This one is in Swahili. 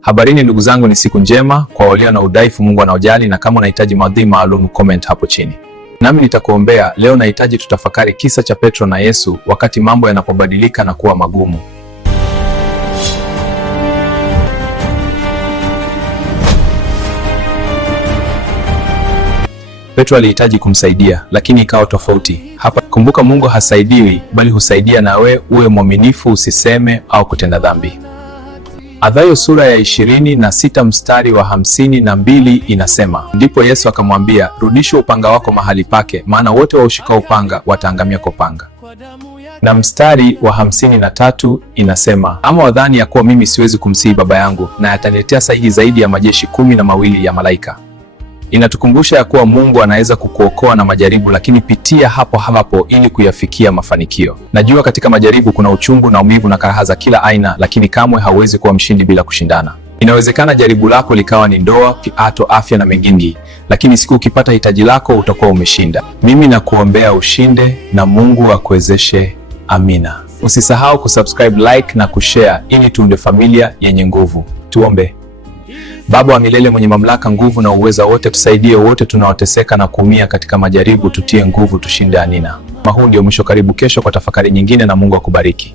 Habarini ndugu zangu, ni siku njema kwa walio na udhaifu, Mungu anaojali, na kama unahitaji maudhui maalum comment hapo chini. Nami nitakuombea. Leo nahitaji tutafakari kisa cha Petro na Yesu wakati mambo yanapobadilika na kuwa magumu. Petro alihitaji kumsaidia, lakini ikawa tofauti. Hapa kumbuka, Mungu hasaidiwi bali husaidia nawe uwe mwaminifu, usiseme au kutenda dhambi. Mathayo sura ya 26 mstari wa 52 inasema, ndipo Yesu akamwambia, rudisha upanga wako mahali pake, maana wote waushikao upanga wataangamia kwa upanga. Na mstari wa 53 inasema, ama wadhani ya kuwa mimi siwezi kumsihi Baba yangu, na ataniletea sahihi zaidi ya majeshi 12 ya malaika. Inatukumbusha ya kuwa Mungu anaweza kukuokoa na majaribu, lakini pitia hapo hapo ili kuyafikia mafanikio. Najua katika majaribu kuna uchungu na umivu na karaha za kila aina, lakini kamwe hauwezi kuwa mshindi bila kushindana. Inawezekana jaribu lako likawa ni ndoa, kipato, afya na mengine, lakini siku ukipata hitaji lako utakuwa umeshinda. Mimi nakuombea ushinde na Mungu akuwezeshe. Amina. Usisahau kusubscribe, like na kushare ili tuunde familia yenye nguvu. Tuombe. Baba wa milele, mwenye mamlaka, nguvu na uweza wote, tusaidie wote tunaoteseka na kuumia katika majaribu, tutie nguvu, tushinde. Amina. Huu ndio mwisho. Karibu kesho kwa tafakari nyingine, na Mungu akubariki.